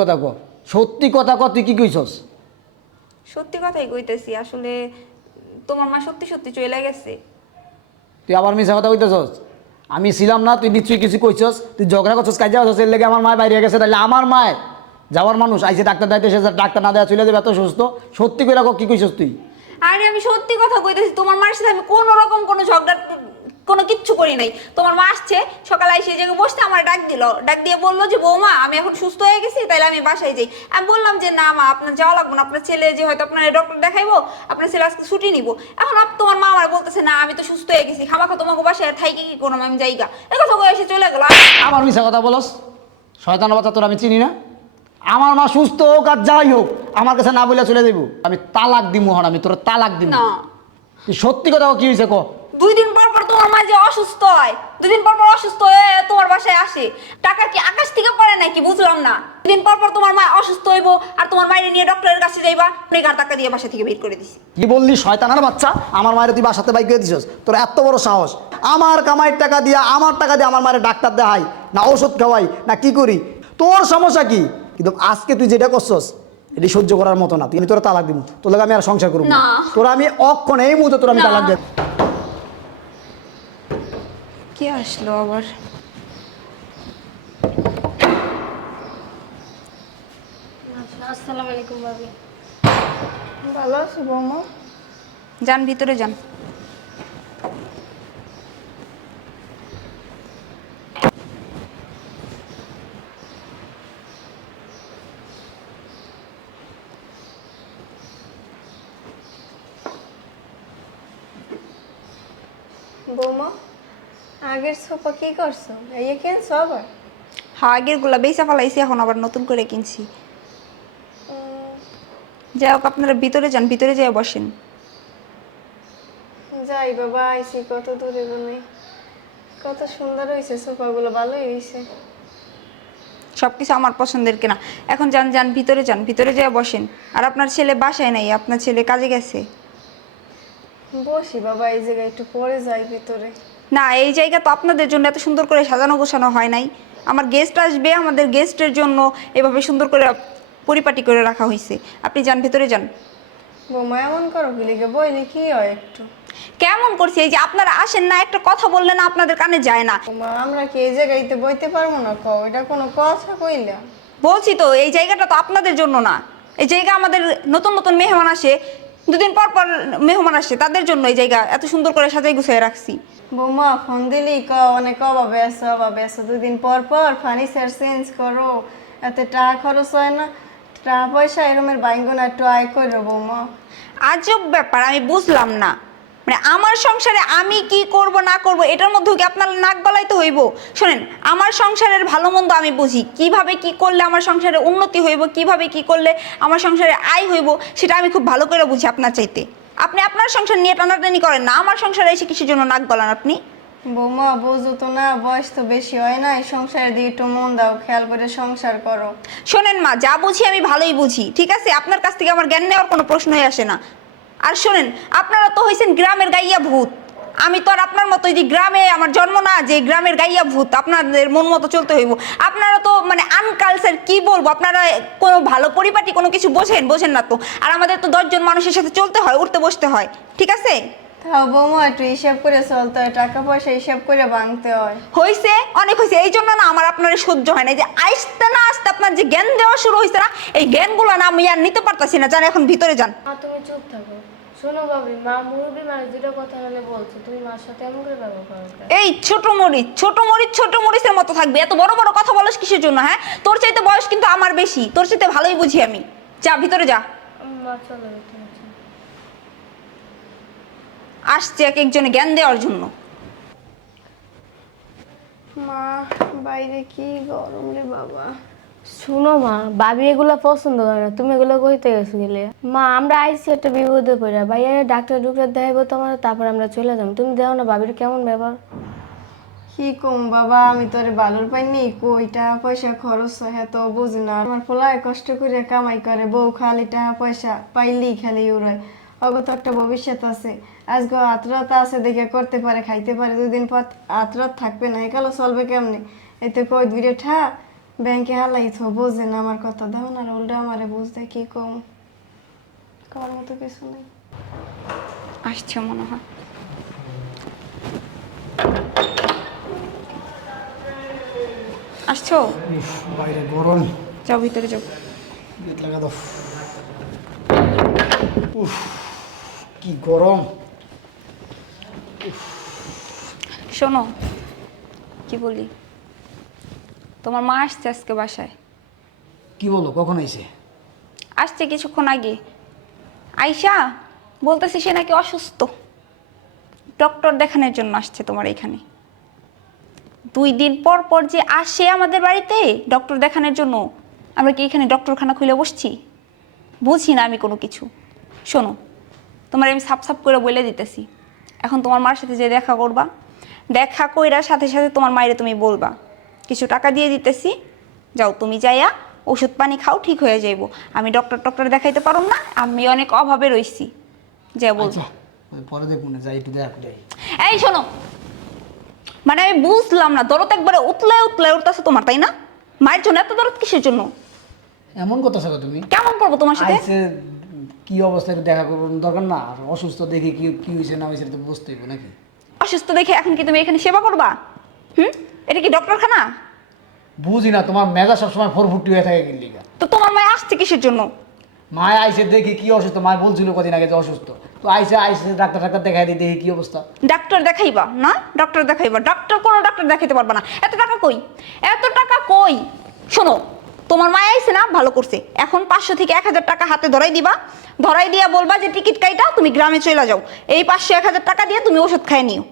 কথা ক, সত্যি কথা ক, তুই কি কইছস? সত্যি কথাই কইতেছি, আসলে তোমার মা সত্যি সত্যি চলে গেছে। তুই আবার মিছা কথা কইতেছস? আমি ছিলাম না, তুই নিশ্চয়ই কিছু কইছস, তুই ঝগড়া করছস, কাজে আসছস, এর লেগে আমার মা বাইরে গেছে। তাহলে আমার মায় যাওয়ার মানুষ আইসে ডাক্তার দাইতে এসেছে, ডাক্তার না দেওয়া চলে যাবে এত সুস্থ? সত্যি কইরা ক, কি কইছস তুই? আরে আমি সত্যি কথা কইতেছি, তোমার মার সাথে আমি কোনো রকম কোনো ঝগড়া কোনো কিচ্ছু করি নাই। তোমার মা আসছে সকালে এসে যে বসতে আমার ডাক দিল, ডাক দিয়ে বললো যে বৌমা আমি এখন সুস্থ হয়ে গেছি, তাইলে আমি বাসায় যাই। আমি বললাম যে না মা, আপনার যাওয়া লাগবে না, আপনার ছেলে যে হয়তো আপনার ডক্টর দেখাইবো, আপনার ছেলে আজকে ছুটি নিব। এখন তোমার মা আমার বলতেছে না আমি তো সুস্থ হয়ে গেছি, খামাখা তোমাকে বাসায় থাইকে কি কোনো আমি যাইগা, এই কথা কয়ে এসে চলে গেল। আমার মিছা কথা বলস? শয়তান বাচ্চা, তোর আমি চিনি না? আমার মা সুস্থ হোক আর যাই হোক, আমার কাছে না বলে চলে যাইব? আমি তালাক দিমু, হন আমি তোর তালাক দিমু। না, তুই সত্যি কথা কি হয়েছে ক? 2 দিন পর পর তোমার মা যে অসুস্থ হয়, 2 দিন পর পর অসুস্থ হয়ে তোমার বাসায় আসে, টাকা কি আকাশ থেকে পড়ে নাকি বুঝলাম না। 2 দিন পর পর তোমার মা অসুস্থ হইব আর তোমার মায়ের নিয়ে ডক্টরের কাছে যাইবা, নেগার টাকা দিয়ে বাসা থেকে বের করে দিছি। কি বললি শয়তানের বাচ্চা? আমার মায়ের তুই বাসাতে বাইক করে দিছস? তোর এত বড় সাহস! আমার কামাইয়ের টাকা দিয়া, আমার টাকা দিয়ে আমার মায়ের ডাক্তার দেখাই না, ওষুধ খাওয়াই না, কি করি? তোর সমস্যা কি? কিন্তু আজকে তুই যেটা করছস এটি সহ্য করার মতো না। তুই তোরা তালাক দিব, তোর লাগে আমি আর সংসার করবো না। না। তোরা আমি অক্ষণ এই মুহূর্তে তোর আমি না। তালাক দেব। কে আসলো আবার? আসসালামু আলাইকুম ভাবি। ভালো আছি বৌমা। যান ভিতরে যান। বৌমা, আগের সোফা কি করছো? এই কিনছো আবার? হ্যাঁ, আগের গুলা বেচা ফেলাইছি, এখন আবার নতুন করে কিনছি। যাই হোক, আপনারা ভিতরে যান, ভিতরে যেয়ে বসেন। যাই বাবা, আইসি কত দূরে বনে, কত সুন্দর হয়েছে সোফাগুলো, ভালোই হয়েছে। সবকিছু আমার পছন্দের কেনা। এখন যান যান ভিতরে যান, ভিতরে যেয়ে বসেন। আর আপনার ছেলে বাসায় নাই, আপনার ছেলে কাজে গেছে। বসি বাবা, এই জায়গায় একটু পরে যাই ভিতরে। না, এই জায়গা তো আপনাদের জন্য এত সুন্দর করে সাজানো গোছানো হয় নাই। আমার গেস্ট আসবে, আমাদের গেস্টের জন্য এভাবে সুন্দর করে পরিপাটি করে রাখা হয়েছে। আপনি যান, ভিতরে যান। বৌমা এমন করো কি লিখে, বইলে কি হয় একটু? কেমন করছি? এই যে আপনারা আসেন না, একটা কথা বললে না আপনাদের কানে যায় না। বৌমা, আমরা কি এই জায়গাইতে বইতে পারবো না? কও, এটা কোনো কথা কইলা? বলছি তো, এই জায়গাটা তো আপনাদের জন্য না। এই জায়গা আমাদের নতুন নতুন মেহমান আসে, 2 দিন পর পর মেহমান আসে, তাদের জন্য এই জায়গা এত সুন্দর করে সাজাই গুছিয়ে রাখছি। বৌমা ফোন দিলি ক অনেক অভাবে আছো, অভাবে আছো, 2 দিন পর পর ফার্নিচার চেঞ্জ করো, এতে টাকা খরচ হয় না? টাকা পয়সা এরমের বাইঙ্গনা একটু আয় করো বৌমা। আজব ব্যাপার, আমি বুঝলাম না। মানে আমার সংসারে আমি কি করব না করব এটার মধ্যেও কি আপনার নাক গলাইতে হইব? শোনেন, আমার সংসারের ভালো মন্দ আমি বুঝি, কিভাবে কি করলে আমার সংসারে উন্নতি হইব, কিভাবে কি করলে আমার সংসারে আয় হইব, সেটা আমি খুব ভালো করে বুঝি আপনার চাইতে। আপনি আপনার সংসার নিয়ে টানাটানি করেন না, আমার সংসারে এসে কিসের জন্য নাক গলান আপনি? বৌমা বোঝো তো না, বয়স তো বেশি হয় না, সংসারের দিকে একটু মন দাও, খেয়াল করে সংসার করো। শোনেন মা, যা বুঝি আমি ভালোই বুঝি, ঠিক আছে? আপনার কাছ থেকে আমার জ্ঞান নেওয়ার কোনো প্রশ্নই আসে না। আর শোনেন, আপনারা তো হয়েছেন গ্রামের গাইয়া ভূত। আমি তো আর আপনার মতো, যে গ্রামে আমার জন্ম না, যে গ্রামের গাইয়া ভূত আপনাদের মন মতো চলতে হইব। আপনারা তো মানে আনকালচার, কি বলবো, আপনারা কোনো ভালো পরিপাটি কোনো কিছু বোঝেন না তো। আর আমাদের তো 10 জন মানুষের সাথে চলতে হয়, উঠতে বসতে হয়, ঠিক আছে? তাও বৌমা একটু হিসাব করে চলতে হয়, টাকা পয়সা হিসাব করে ভাঙতে হয়। হয়েছে, অনেক হয়েছে। এই জন্য না আমার আপনার সহ্য হয় না। এই যে আসতে না আসতে আপনার যে জ্ঞান দেওয়া শুরু হয়েছে না, এই জ্ঞানগুলো না আমি আর নিতে পারতাছি না। যান এখন ভিতরে যান। মা তুমি চুপ থাকো। শোনো ভাবি, মা মুরব্বী মানুষ দুটো কথা মানে বলছে, তুমি মার সাথে এমন করে ব্যবহার করো কেন? এই ছোট মরিচ, ছোট মরিচ, ছোট মরিচের মতো থাকবে। এত বড় বড় কথা বলছ কিসের জন্য? হ্যাঁ, তোর চাইতে বয়স কিন্তু আমার বেশি, তোর চাইতে ভালোই বুঝি আমি। যা ভিতরে যা। মা চলো ভিতরে চলো। আসছে এক একজনে জ্ঞান দেওয়ার জন্য। মা, বাইরে কি গরম রে বাবা। শুনো মা, ভাবি এগুলো পছন্দ করে না, তুমি এগুলো কইতে গেছো গেলে। মা আমরা আইসি একটা বিপদে পড়ে, ভাইয়ারে ডাক্তার দেখাইবো তোমার, তারপর আমরা চলে যাবো। তুমি দেখো না ভাবির কেমন ব্যবহার। কি কম বাবা, আমি তোরে ভালোর পাইনি, কই টাকা পয়সা খরচ হয় হ্যাঁ তো বুঝি না। আমার পোলায় কষ্ট করে কামাই করে, বউ খালি টাকা পয়সা পাইলেই খালি উড়ায়। অগত একটা ভবিষ্যৎ আছে, আজকে আতরাত আছে দেখে করতে পারে, খাইতে পারে, 2 দিন পর আতরাত থাকবে না, একালো চলবে কেমনে? এতে কই দূরে ঠা ব্যাংকে হালাই তো বোঝে না আমার কথা, দাও না উল্টা আমারে বুঝতে কি কম, করার মতো কিছু নেই। আসছে মনে হয়। আসছো? বাইরে গরম, যাও ভিতরে যাও। গেট লাগা দাও। উফ, কি গরম। শোনো কি বলি, তোমার মা আসছে আজকে বাসায়। কি বলো, কখন আইছে? আসছে কিছুক্ষণ আগে। আয়শা বলতেছে সে নাকি অসুস্থ, ডক্টর দেখানোর জন্য আসছে তোমার এখানে। 2 দিন পর পর যে আসে আমাদের বাড়িতে ডক্টর দেখানোর জন্য, আমরা কি এখানে ডক্টরখানা খুলে বসছি? বুঝি না আমি কোনো কিছু। শোনো, তোমার আমি সাপ সাপ করে বলে দিতেছি, এখন তোমার মার সাথে যে দেখা করবা, দেখা কইরা সাথে সাথে তোমার মায়েরে তুমি বলবা কিছু টাকা দিয়ে দিতেছি, যাও তুমি যাইয়া ওষুধ পানি খাও, ঠিক হয়ে যাইব। আমি ডক্টর দেখাইতে পারুম না, আমি অনেক অভাবে রইছি, যা বলবো। আচ্ছা, ওই পরে দেখুন, যাই একটু দেখা করে আই। এই শোনো, মানে আমি বুঝলাম না, দরদ একবারে উতলে উতলে উঠতেছে তোমার, তাই না? মায়ের জন্য এত দরদ কিসের জন্য? এমন কথা থাকো তুমি। কেমন করবো তোমার সাথে? আইছে, কি অবস্থা একটু দেখা করবো দরকার না? আর অসুস্থ দেখে কি কি হয়েছে না হয়েছে এটা তো বুঝতে হইব নাকি? অসুস্থ দেখে এখন কি তুমি এখানে সেবা করবা? এটা কি ডক্টরখানা? বুঝি না, তোমার মেজা সবসময় ফোরফুটি হয়ে থাকে কিন্তু। তো তোমার মায় আসছে কিসের জন্য? মায় আইসে দেখি কি অসুস্থ, মায় বলছিল কদিন আগে যে অসুস্থ, তো আইসে আইসে ডাক্তার দেখাই দিই, দেখি কি অবস্থা। ডাক্তার দেখাইবা না? ডক্টর দেখাইবা? কোনো ডাক্তার দেখাইতে পারবা না। এত টাকা কই? এত টাকা কই? শোনো, তোমার মায় আইছে না, ভালো করছে। এখন 500 থেকে 1000 টাকা হাতে ধরাই দিবা, ধরাই দিয়া বলবা যে টিকিট কাইটা তুমি গ্রামে চলে যাও, এই 500-1000 টাকা দিয়ে তুমি ওষুধ খাই নিও,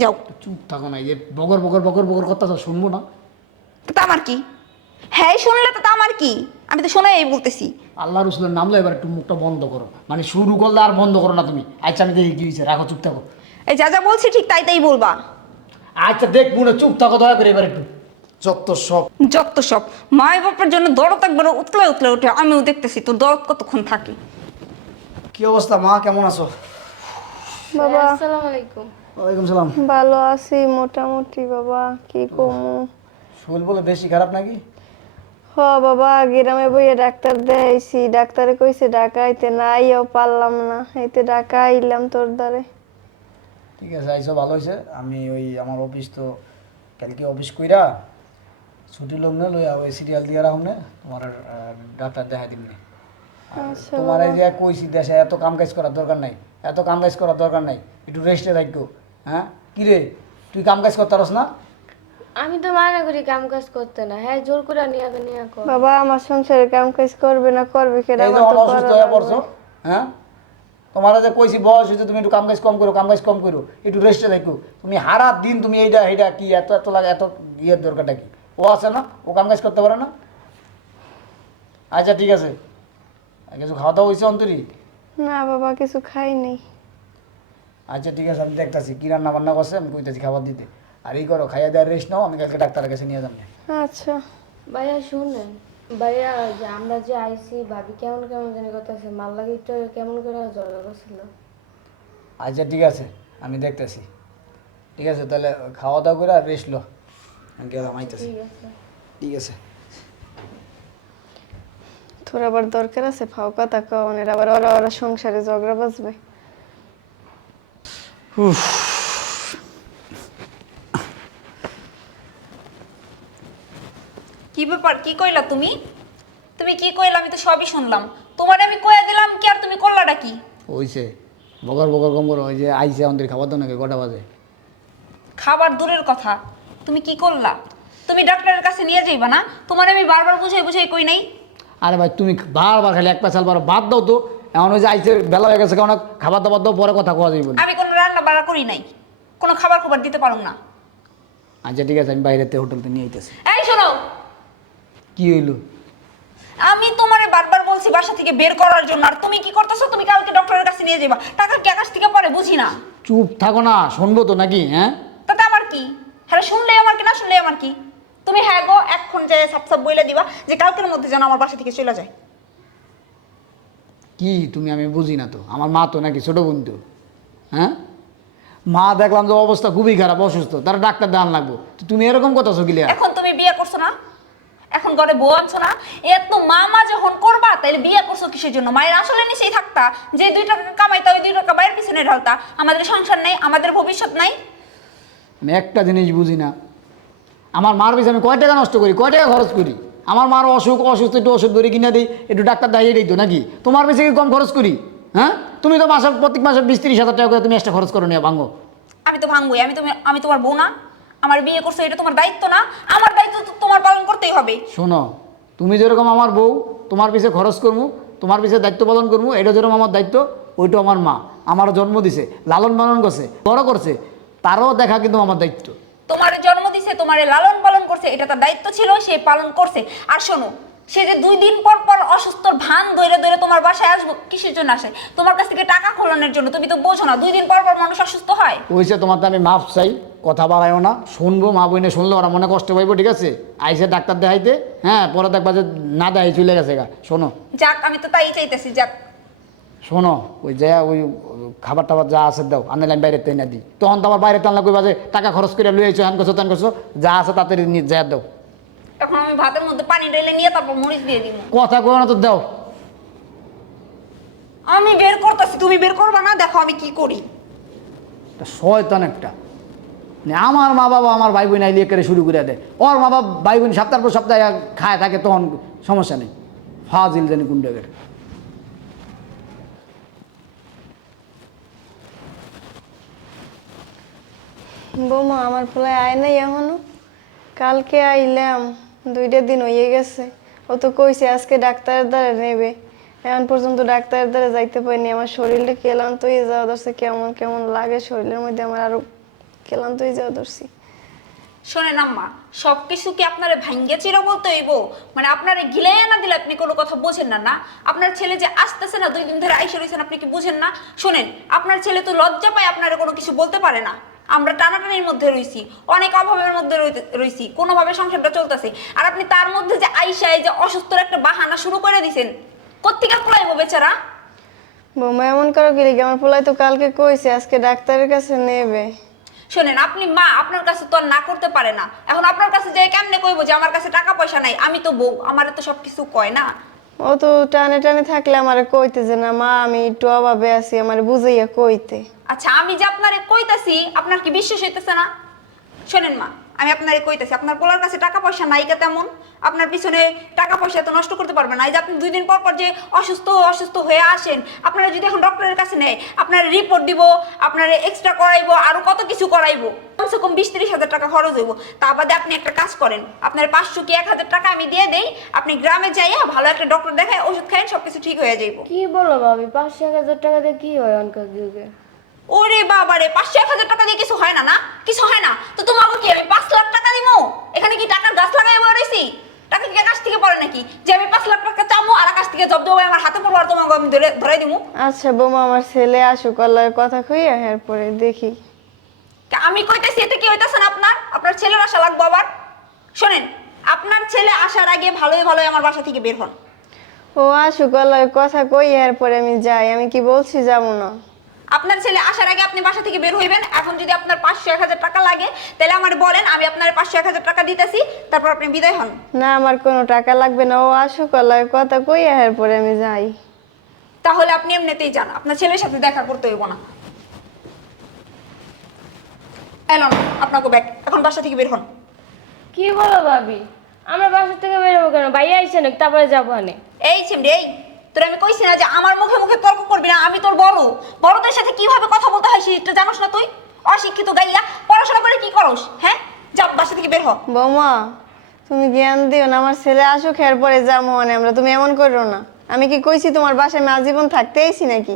যাও। চুপ থাকো না, এই যে বগর বগর বগর বগর কথা শুনবো না? তো আমার কি? হ্যাঁ শুনলে তো আমার কি? আমি তো শোনাই বলতেছি। আল্লাহ রসুলের নাম লো, এবার একটু মুখটা বন্ধ করো, মানে শুরু করলে আর বন্ধ করো না তুমি। আচ্ছা আমি দেখি কি হয়েছে, রাখো, চুপ থাকো। এই যা যা বলছি ঠিক তাই তাই বলবা। আচ্ছা দেখবো না, চুপ থাকো দয়া করে এবার একটু। যত সব যত সব মায়ের বাপের জন্য দরদ একবার উতলে উতলে ওঠে, আমিও দেখতেছি তোর দরদ কতক্ষণ থাকে। কি অবস্থা মা, কেমন আছো? বাবা আসসালামু আলাইকুম। ওয়ালাইকুম সালাম। ভালো আছি মোটামুটি বাবা, কি কমু। শরীর বলে বেশি খারাপ নাকি? হ বাবা, গ্রামে বইয়ে ডাক্তার দেখাইছি, ডাক্তারে কইছে ঢাকা আইতে, না আইয়াও পারলাম না, এইতে ঢাকা আইলাম তোর দ্বারে। ঠিক আছে, আইসো, ভালো হয়েছে। আমি ওই আমার অফিস তো কালকে অফিস কইরা ছুটি লোক না লইয়া ওই সিরিয়াল দিয়ে রাখুন না, তোমার ডাক্তার দেখা দিবনি। আচ্ছা তোমার এই যে কইছি দেশে এত কাম কাজ করার দরকার নাই, এত কাম কাজ করার দরকার নাই, একটু রেস্টে থাকতো। হ্যাঁ কি রে, তুই কাম কাজ করতে পারস না? আমি তো মানা করি কাম কাজ করতে না, হ্যাঁ জোর করে নিয়ে কর। বাবা, আমার সংসারে কাম কাজ করবে না, করবে কেডা? এই যে আমার তো অসুস্থ করা হয়ে লাগবে। পড়ছো, হ্যাঁ তোমার যে কইছি বয়স হয়েছে, তুমি একটু কাম কাজ কম করো, কাম কাজ কম করো, একটু রেস্টে থাকো। তুমি হারা দিন তুমি এইটা এইটা কি এত এত লাগে, এত ইয়ের দরকারটা কি? ও আছে না, ও কাম কাজ করতে পারে না? আচ্ছা ঠিক আছে, কিছু খাওয়া দাওয়া হয়েছে অন্তরি? না বাবা, কিছু খাই নাই। আচ্ছা ঠিক আছে, আমি দেখতেছি কি রান্না বান্না করছে, আমি কইতেছি খাবার দিতে। আর এই করো, খাইয়া দেওয়ার রেস্ট নাও, আমি কালকে ডাক্তারের কাছে নিয়ে যাবো। আচ্ছা ভাইয়া শুনেন, ভাইয়া যে আমরা যে আইছি ভাবি কেমন কেমন জানি করতেছে, মাল লাগে একটু কেমন করে জ্বর করছিল। আচ্ছা ঠিক আছে, আমি দেখতেছি। ঠিক আছে তাহলে খাওয়া দাওয়া করে আর রেস্ট লো, আমি গেলাম, আইতেছি। ঠিক আছে। ঠিক আছে। তোর আবার দরকার আছে ফাও কথা কওনের, আবার ওরা ওরা সংসারে ঝগড়া বাজবে। কি ব্যাপার, কি কইলা তুমি? তুমি কি কইলা? আমি তো সবই শুনলাম। তোমার আমি কইয়া দিলাম কি, আর তুমি করলাটা কি? ওইছে বগর বগর কম করো, ওই যে আইসে আমাদের খাবার দাও নাকি, কটা বাজে? খাবার দূরের কথা, তুমি কি করলা? তুমি ডাক্তারের কাছে নিয়ে যাইবা না? তোমার আমি বারবার বুঝাই বুঝাই কই নাই? আরে ভাই তুমি বারবার খালি এক পেছাল বারো বাদ দাও তো। এমন ওই যে আইসে বেলা হয়ে গেছে, কারণ খাবার দাবার দাও, পরে কথা কোয়া যাইব না। আমি কোনো রান্না বাড়া করি নাই, কোনো খাবার খাবার দিতে পারুম না। আচ্ছা ঠিক আছে, আমি বাইরেতে হোটেলতে নিয়ে আইতেছি। এই শোনো, কি হইলো? আমি তোমারে বারবার বলছি বাসা থেকে বের করার জন্য, আর তুমি কি করতেছো? তুমি কালকে ডক্টরের কাছে নিয়ে যাবা, টাকা কি আকাশ থেকে পড়ে? বুঝি না। চুপ থাকো না, শুনবো তো নাকি? হ্যাঁ তাতে আমার কি? হ্যাঁ শুনলে আমার কি, না শুনলে আমার কি? তুমি হ্যাঁ গো এখন যে সাপ সাপ বইলে দিবা যে কালকের মধ্যে যেন আমার বাসা থেকে চলে যায়। কি তুমি, আমি বুঝি না তো, আমার মা তো নাকি ছোট বোন তো? হ্যাঁ মা দেখলাম যে অবস্থা খুবই খারাপ, অসুস্থ, তারা ডাক্তার দেওয়ান লাগবো, তো তুমি এরকম কথা চকিলে? এখন তুমি বিয়ে করছো না, এখন ঘরে বউ আনছো না, এত মামা যখন করবা তাইলে বিয়ে করছো কিসের জন্য? মায়ের আসলে নিচেই থাকতা, যে 2 টাকা কামাইতা ওই 2 টাকা বাইরের পিছনে ঢালতা। আমাদের সংসার নেই, আমাদের ভবিষ্যৎ নাই। আমি একটা জিনিস বুঝি না, আমার মার পিছনে আমি কয় টাকা নষ্ট করি, কয় টাকা খরচ করি? আমার মার অসুস্থ, একটু ওষুধ ধরে কিনে দিই, একটু ডাক্তার দেখাইয়ে দিই তো নাকি? তোমার বেশি কি কম খরচ করি? হ্যাঁ, তুমি তো প্রত্যেক মাসে 20-30 হাজার টাকা করে তুমি এক্সট্রা খরচ করো নিয়ে ভাঙো। আমি তো ভাঙবই, আমি তোমার বউ না? আমার বিয়ে করছো, এটা তোমার দায়িত্ব না? আমার দায়িত্ব তো তোমার পালন করতেই হবে। শোনো, তুমি যেরকম আমার বউ, তোমার পিছে খরচ করবো, তোমার পিছে দায়িত্ব পালন করবো, এটা যেরকম আমার দায়িত্ব, ওইটা আমার মা আমার জন্ম দিছে, লালন পালন করছে, বড় করছে, তারও দেখা কিন্তু আমার দায়িত্ব। তোমার জন্ম দিছে, তোমার লালন পালন করছে, এটা তার দায়িত্ব ছিল, সে পালন করছে। আর শোনো, সে যে 2 দিন পর পর অসুস্থর ভান ধরে ধরে তোমার বাসায় আসবো, কিসের জন্য আসে? তোমার কাছ থেকে টাকা খোলানোর জন্য। তুমি তো বোঝো না 2 দিন পর পর মানুষ অসুস্থ হয়। ওইসে তোমার তো আমি মাফ চাই, কথা বাড়াইও না, শুনবো, মা বইনে শুনলে ওরা মনে কষ্ট পাইবো, ঠিক আছে? আইসে ডাক্তার দেখাইতে, হ্যাঁ, পরে দেখবা যে না দেখাই চলে গেছে গা। শোনো যাক, আমি তো তাই চাইতেছি, যাক। শোনো, ওই যে ওই খাবার টাবার যা আছে দাও, আনলে আমি বাইরে না দিই, তখন তো আমার বাইরে টানলা কইবা যে টাকা খরচ করে লুয়ে হ্যান করছো তেন করছো, যা আছে তাতে নিয়ে যা দাও। এখন আমি ভাতের মধ্যে পানি ঢেলে নিয়ে তারপর মরিচ দিয়ে দিব। কথা কই না তো দাও। আমি বের করতেছি, তুমি বের করবা না? দেখো আমি কি করি। তা শয়তান একটা, মানে আমার মা বাবা আমার ভাই বোন আইলিয়ে করে শুরু করে দেয়, ওর মা বাবা ভাই বোন সপ্তাহ পর সপ্তাহে খায় থাকে, তখন সমস্যা নেই। ফাজিল জানি গুন্ডাগের। বৌমা আমার পোলায় আয় নাই এখনো। কালকে আইলাম, 2টা দিন হয়ে গেছে। ও তো কইছে আজকে ডাক্তারের দ্বারা নেবে, এখন পর্যন্ত ডাক্তারের দ্বারা যাইতে পারিনি। আমার শরীরে ক্লান্ত হয়ে যাওয়া ধরছে, কেমন কেমন লাগে শরীরের মধ্যে, আমার আরো ক্লান্ত হয়ে যাওয়া ধরছি। শোনেন আম্মা, সবকিছু কি আপনারা ভাঙ্গে চির বলতে হইব? মানে আপনারা গিলাই না দিলে আপনি কোনো কথা বোঝেন না? না, আপনার ছেলে যে আসতেছে না, 2 দিন ধরে আইসা রয়েছেন, আপনি কি বুঝেন না? শোনেন, আপনার ছেলে তো লজ্জা পায়, আপনারা কোনো কিছু বলতে পারে না। আমরা টানাটানির মধ্যে রইছি, অনেক অভাবের মধ্যে রইছি, কোনোভাবে সংসারটা চলতেছে, আর আপনি তার মধ্যে যে আইসায় যে অসুস্থর একটা বাহানা শুরু করে দিছেন, কোত্থেকে পড়াইবো বেচারা? বৌমা এমন করো কি লিখে? আমার পোলায় তো কালকে কইছে আজকে ডাক্তারের কাছে নেবে। শোনেন, আপনি মা, আপনার কাছে তো আর না করতে পারে না। এখন আপনার কাছে যে কেমনে কইবো যে আমার কাছে টাকা পয়সা নাই? আমি তো বউ, আমারে তো সবকিছু কয় না। ও তো টানে টানে থাকলে আমারে কইতে যে না মা আমি একটু অভাবে আছি, আমারে বুঝাইয়া কইতে। আচ্ছা, আমি যে আপনারে কইতাছি, আপনার কি বিশ্বাস হইতেছে না? শোনেন মা, আমি আপনারে কইতাছি, আপনার পোলার কাছে টাকা পয়সা নাই কে তেমন? আপনার পিছনে টাকা পয়সা তো নষ্ট করতে পারবে না। এই যে আপনি 2 দিন পর পর যে অসুস্থ হয়ে আসেন, আপনারা যদি এখন ডক্টরের কাছে নেয়, আপনার রিপোর্ট দিব, আপনার এক্সট্রা করাইবো, আরো কত কিছু করাইবো, কমসে কম 20-30 হাজার টাকা খরচ হইব। তা বাদে আপনি একটা কাজ করেন, আপনার 500 কি 1000 টাকা আমি দিয়ে দেই, আপনি গ্রামে যাইয়া ভালো একটা ডক্টর দেখায় ওষুধ খাইন, সবকিছু ঠিক হয়ে যাইব। কি বলো ভাবি, 500-1000 টাকা দিয়ে কি হয় অনকার যুগে? ওরে বাবারে, 500-1000 টাকা দিয়ে কিছু হয় না? না কিছু হয় না তো তোমাকে কি আমি 5 লাখ টাকা দিব? এখানে কি টাকার গাছ লাগাই বলেছি? টাকা কি আকাশ থেকে পড়ে নাকি যে আমি 5 লাখ টাকা চামো আর আকাশ থেকে জব্দ হয়ে আমার হাতে পড়বো আর তোমাকে আমি ধরাই দিব? আচ্ছা বৌমা আমার ছেলে আসুক, আল্লাহর কথা কইয়া এরপরে দেখি। আমি কইতেছি এতে কি হইতাছে না? আপনার ছেলের আশা লাগবো আবার? শোনেন, আপনার ছেলে আসার আগে ভালোই ভালোই আমার বাসা থেকে বের হন। ও আসুক, আল্লাহর কথা কইয়া এরপরে আমি যাই। আমি কি বলছি যাবো না? আপনার ছেলে আসার আগে আপনি বাসা থেকে বের হইবেন। এখন যদি আপনার 500-1000 টাকা লাগে তাহলে আমার বলেন, আমি আপনার 500-1000 টাকা দিতেছি, তারপর আপনি বিদায় হন। না আমার কোনো টাকা লাগবে না, ও আসুক, আল্লাহর কথা কইয়া এরপরে আমি যাই। তাহলে আপনি এমনিতেই যান, আপনার ছেলের সাথে দেখা করতে হইব না। এলন আপনাকে ব্যাগ, এখন বাসা থেকে বের হন। কি বলো ভাবি, আমরা বাসা থেকে বেরোবো কেন? ভাইয়া আইসেন তারপরে যাবো আনে। এই চিমড়ি, এই তোর আমি কইছি না যে আমার মুখে মুখে তর্ক করবি না? আমি তোর বড়, বড়দের সাথে কিভাবে কথা বলতে হয় সেটা জানোস না তুই? অশিক্ষিত গাইয়া, পড়াশোনা করে কি করস? হ্যাঁ, যা বাসা থেকে বের হ। বৌমা তুমি জ্ঞান দিও না, আমার ছেলে আসুক এরপরে যাবো মানে আমরা। তুমি এমন করো না। আমি কি কইছি তোমার বাসায় আমি আজীবন থাকতে আইছি নাকি?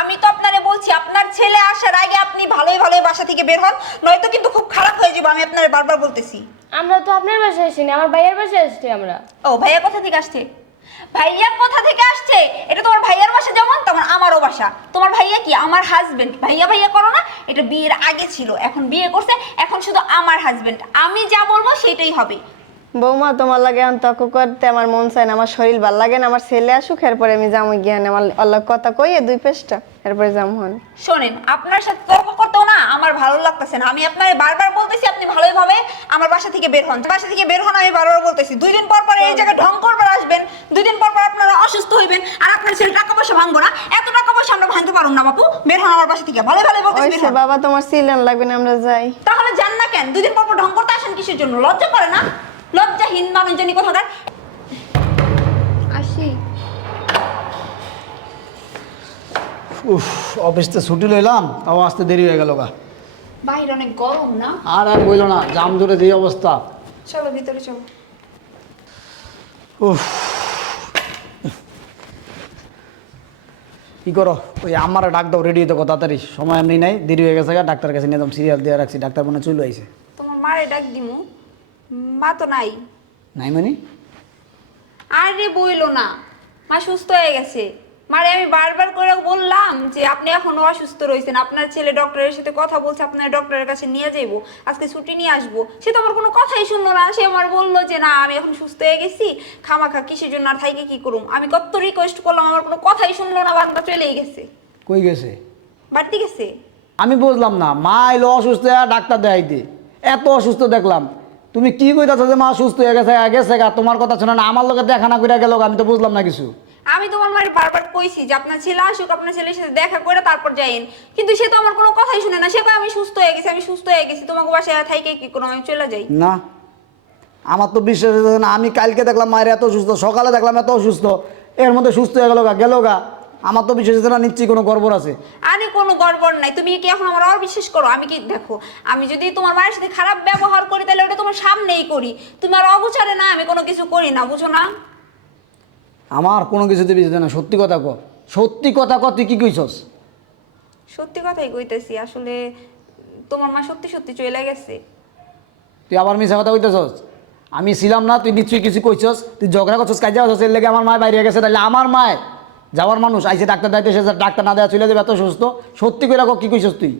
আমি তো আপনারে বলছি, আপনার ছেলে আসার আগে আপনি ভালোই ভালোই বাসা থেকে বের হন, নয়তো কিন্তু খুব খারাপ হয়ে যাবে। আমি আপনারে বারবার বলতেছি। আমরা তো আপনার বাসায় আসিনি, আমার ভাইয়ের বাসায় আসছি আমরা। ও ভাইয়া কোথা থেকে আসছে? ভাইয়া কোথা থেকে আসছে? এটা তোমার ভাইয়ার বাসা যেমন তেমন আমারও বাসা। তোমার ভাইয়া কি আমার হাজবেন্ড? ভাইয়া ভাইয়া করো না, এটা বিয়ের আগে ছিল, এখন বিয়ে করছে, এখন শুধু আমার হাজবেন্ড। আমি যা বলবো সেটাই হবে। বৌমা তোমার লাগে এখন তর্ক করতে আমার মন চায় না, আমার শরীর ভাল লাগে না। আমার ছেলে আসুক এরপরে আমি যাবো জ্ঞান, আমার আল্লাহ কথা কইয়ে 2 পেজটা এরপরে যাবো হন। শোনেন, আপনার সাথে তর্ক করতেও না আমার আর ভালো লাগতেছে না। আমি আপনার বারবার বলতেছি আপনি ভালোভাবে আমার বাসা থেকে বের হন, বাসা থেকে বের হন। আমি বারবার বলতেছি 2 দিন পর পর এই জায়গায় ঢং করবার আসবেন, 2 দিন পর পর আপনারা অসুস্থ হইবেন, আর আপনার ছেলে টাকা পয়সা ভাঙবো না। এত টাকা পয়সা আমরা ভাঙতে পারুম না বাপু। বের হন আমার বাসা থেকে, ভালো ভালো বলতেছি বের ওইসে হন। বাবা তোমার সিলেন লাগবে না, আমরা যাই। তাহলে যান না কেন? 2 দিন পর পর ঢং করতে আসেন কিসের জন্য? লজ্জা করে না? লজ্জাহীন মানুষ জানি কোথাকার। আসি। উফ, অফিস থেকে ছুটি লইলাম, তাও আসতে দেরি হয়ে গেল গা। বাইরে অনেক গরম না? আর বইলো না, জাম ধরে যে অবস্থা। চলো ভিতরে চলো। উফ, কি করো? ওই আমার ডাক দাও, রেডি হইতে তাড়াতাড়ি, সময় এমনি নাই, দেরি হয়ে গেছে গা। ডাক্তার কাছে নিয়ে একদম সিরিয়াল দিয়ে রাখছি, ডাক্তার মনে চলে আইছে। তোমার মারে ডাক দিমু, মা তো নাই। নাই মানে? আরে বইলো না, মা সুস্থ হয়ে গেছে। মারে আমি বারবার করে বললাম যে আপনি এখনো অসুস্থ রয়েছেন, আপনার ছেলে ডক্টরের সাথে কথা বলছে, আপনার ডক্টরের কাছে নিয়ে যাইবো, আজকে ছুটি নিয়ে আসবো। সে তো আমার কোনো কথাই শুনলো না। সে আমার বললো যে না আমি এখন সুস্থ হয়ে গেছি, খামাখা কিসের জন্য আর থাইকে কি করুম। আমি কত রিকোয়েস্ট করলাম, আমার কোনো কথাই শুনলো না, বারবার চলেই গেছে। কই গেছে? বাড়তি গেছে। আমি বুঝলাম না, মা এলো অসুস্থ হয়ে ডাক্তার দেখাইতে, এত অসুস্থ দেখলাম, তুমি কি কইতাছো যে মা সুস্থ হয়ে গেছে গেছে গা? তোমার কথা শোনা না, আমার লোকে দেখা না করে গেল, আমি তো বুঝলাম না কিছু। আমি তোমার মায়ের বারবার কইছি যে আপনার ছেলে আসুক, আপনার ছেলের সাথে দেখা করে তারপর যাইন, কিন্তু সে তো আমার কোনো কথাই শুনে না। সে কয় আমি সুস্থ হয়ে গেছি, আমি সুস্থ হয়ে গেছি, তোমাকে বাসায় থাইকে কি করো, আমি চলে যাই। না, আমার তো বিশ্বাস হচ্ছে না। আমি কালকে দেখলাম মায়ের এত অসুস্থ, সকালে দেখলাম এত অসুস্থ, এর মধ্যে সুস্থ হয়ে গেল গা। আমার তো বিশ্বাস হচ্ছে না, নিশ্চয়ই কোনো গড়বড় আছে। আরে কোনো গড়বড় নাই, তুমি কি এখন আমার আর বিশ্বাস করো? আমি কি দেখো, আমি যদি তোমার মায়ের সাথে খারাপ ব্যবহার করি তাহলে ওটা তোমার সামনেই করি, তুমি আর অগোচারে না আমি কোনো কিছু করি না, বুঝো না? আমার কোনো কিছুতে বিশ্বাস না, সত্যি কথা ক, সত্যি কথা ক, তুই কি কইছস? সত্যি কথাই কইতেছি, আসলে তোমার মা সত্যি সত্যি চলে গেছে। তুই আবার মিছা কথা কইতেছস? আমি ছিলাম না, তুই নিশ্চয়ই কিছু কইছস, তুই ঝগড়া করছস, কাজে আসছস, এর লেগে আমার মায় বাইরে গেছে। তাহলে আমার মায় যাওয়ার মানুষ আইসে ডাক্তার দাইতে এসেছে, ডাক্তার না দেওয়া চলে যাবে, এত সুস্থ। সত্যি করে কি কইছস তুই?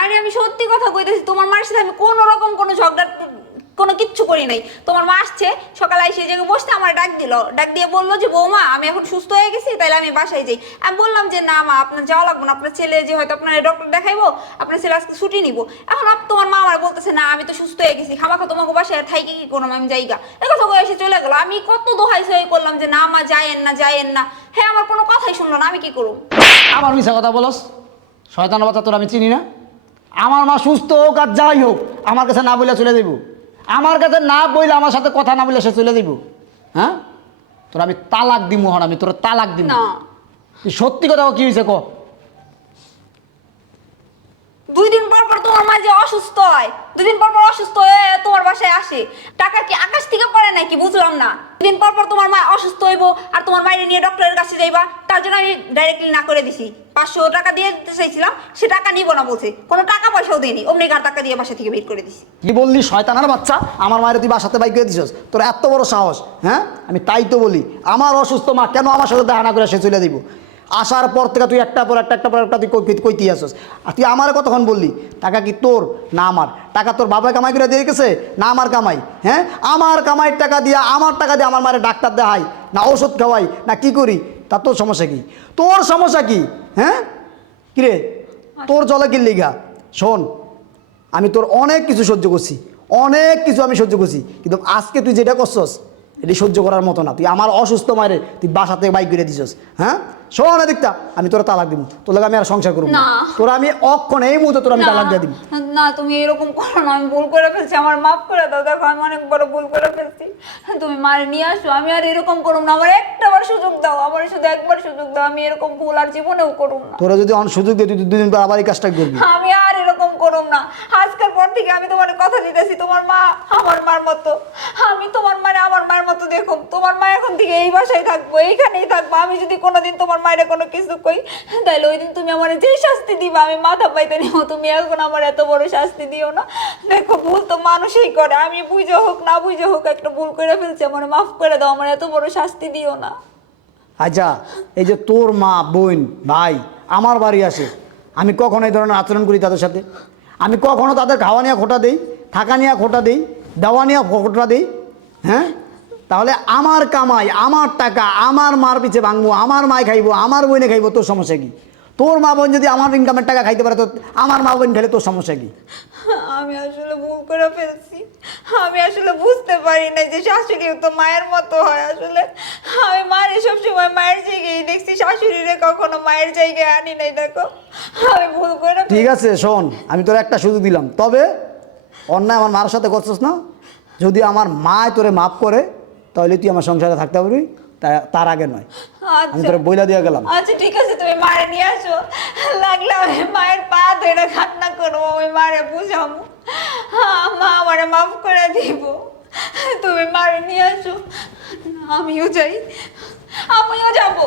আরে আমি সত্যি কথা কইতেছি, তোমার মার সাথে আমি কোনো রকম কোনো ঝগড়া কোনো কিচ্ছু করি নাই। তোমার মা আসছে সকালে এসে জায়গায় বসতে আমার ডাক দিল, ডাক দিয়ে বললো যে বৌমা আমি এখন সুস্থ হয়ে গেছি, তাইলে আমি বাসায় যাই। আমি বললাম যে না মা, আপনার যাওয়া লাগবে না, আপনার ছেলে যে হয়তো আপনার ডক্টর দেখাইবো, আপনার ছেলে আজকে ছুটি নিব। এখন তোমার মা আমার বলতেছে না আমি তো সুস্থ হয়ে গেছি, খামাখা তোমাকে বাসায় থাইকে কি করলাম, আমি যাইগা। এই কথা কয়ে এসে চলে গেল। আমি কত দোহাই সই করলাম যে না মা যায়েন না, যায়েন না। হ্যাঁ, আমার কোনো কথাই শুনলো না, আমি কি করব? আমার মিছা কথা বলস, শয়তান বাচ্চা, তোর আমি চিনি না। আমার মা সুস্থ হোক আর যাই হোক, আমার কাছে না বলে চলে যাইব। আমার কাছে না বইলে, আমার সাথে কথা না বলে সে চলে যাইব। হ্যাঁ, তোর আমি তালাক দিব, হন আমি তোর তালাক দিব। না, তুই সত্যি কথা কি হয়েছে ক? 2 দিন পর পর তোমার মা যে অসুস্থ হয়, 2 দিন পর পর অসুস্থ হয়ে তোমার বাসায় আসে, টাকা কি আকাশ থেকে পড়ে নাকি? বুঝলাম না। 2 দিন পর পর তোমার মা অসুস্থ হইব আর তোমার মায়ের নিয়ে ডক্টরের কাছে যাইবা, তার জন্য আমি ডাইরেক্টলি না করে দিছি। 500 টাকা দিয়ে দিতে চাইছিলাম, সে টাকা নিব না বলছে, কোনো টাকা পয়সাও দেয়নি, অমনি গার টাকা দিয়ে বাসা থেকে বের করে দিছি। কি বললি শয়তানের বাচ্চা? আমার মায়ের তুই বাসাতে বাইক করে দিছস, তোর এত বড় সাহস? হ্যাঁ, আমি তাই তো বলি, আমার অসুস্থ মা কেন আমার সাথে দেখা না করে সে চলে দিব? আসার পর থেকে তুই একটা পর একটা তুই কইতে আসস। আর তুই আমার কতক্ষণ বললি টাকা কি তোর না আমার? টাকা তোর বাবা কামাই করে দিয়ে গেছে না আমার কামাই? হ্যাঁ, আমার কামাইয়ের টাকা দিয়ে আমার মায়ের ডাক্তার দেখাই না ওষুধ খাওয়াই না কি করি? তা তোর সমস্যা কি? তোর সমস্যা কি? হ্যাঁ, কিরে তোর জলে কি লিগা? শোন, আমি তোর অনেক কিছু সহ্য করছি, অনেক কিছু আমি সহ্য করছি, কিন্তু আজকে তুই যেটা করছস এটি সহ্য করার মতো না। তুই আমার অসুস্থ মায়ের তুই বাসা থেকে বাইক করে দিছস। হ্যাঁ, শোন এদিকটা, আমি তোরা তালাক দিব, তোর লাগে আমি আর সংসার করবো না। তোরা আমি অক্ষণ এই মুহূর্তে তোর আমি তালাক দিয়ে দিব। না, তুমি এরকম করো না, আমি ভুল করে ফেলছি, আমার মাফ করে দাও। দেখো আমি অনেক বড় ভুল করে ফেলছি, তুমি মারে নিয়ে আসো, আমি আর এরকম করুম না। আমার একটাবার সুযোগ দাও, আমার শুধু একবার সুযোগ দাও, আমি এরকম ভুল আর জীবনেও করুম না। তোরা যদি সুযোগ দিয়ে তুই 2 দিন পর আবার এই কাজটা করবি। আমি আর এরকম করুম না। আজকের পর থেকে আমি তোমার কথা দিতেছি, তোমার মা আমার মার মতো, আমি তোমার মারে আমার মায়ের মতো দেখুম। তোমার মা এখন থেকে এই বাসায় থাকবো, এইখানেই থাকবো। আমি যদি কোনোদিন তোমার মায়ের কোনো কিছু কই, তাহলে ওই দিন তুমি আমার যেই শাস্তি দিবা আমি মাথা পাইতে নিও। তুমি এখন আমার এত বড় শাস্তি দিও না। দেখো, ভুল তো মানুষই করে, আমি বুঝে হোক না বুঝে হোক একটা ভুল করে ফেলছি, আমার মাফ করে দাও, আমার এত বড় শাস্তি দিও না। আচ্ছা, এই যে তোর মা বোন ভাই আমার বাড়ি আসে, আমি কখনো এই ধরনের আচরণ করি তাদের সাথে? আমি কখনো তাদের খাওয়া নিয়ে খোটা দেই, থাকা নিয়ে খোটা দেই, দেওয়া নিয়ে খোটা দেই? হ্যাঁ, তাহলে আমার কামাই, আমার টাকা, আমার মার পিছে ভাঙবো, আমার মায় খাইবো, আমার বইনে খাইবো, তোর সমস্যা কি? তোর মা বোন যদি আমার ইনকামের টাকা খাইতে পারে তো আমার মা বোন খেলে তোর সমস্যা কি? আমি আসলে ভুল করে ফেলছি। আমি আসলে বুঝতে পারি না যে শাশুড়িও তো মায়ের মতো হয়। আসলে আমি মায়ের সবসময় মায়ের জায়গায় দেখছি, শাশুড়িরে কখনো মায়ের জায়গায় আনি নাই। দেখো আমি ভুল করে ঠিক আছে শোন, আমি তোর একটা সুযোগ দিলাম, তবে অন্যায় আমার মার সাথে করছিস না, যদি আমার মা তোরে মাফ করে তাহলে তুই আমার সংসারে থাকতে পারবি, তার আগে নয়। আমি আচ্ছা তোরে বইলা দিয়ে গেলাম। আচ্ছা ঠিক আছে, তুমি মারে নিয়ে আসো। লাগলে আমি মায়ের পা ধরে খাতনা করবো, ওই মারে বুঝাবো, হ্যাঁ মা আমারে মাফ করে দিব। তুমি মারে নিয়ে আসো, আমিও যাই, আমিও যাবো।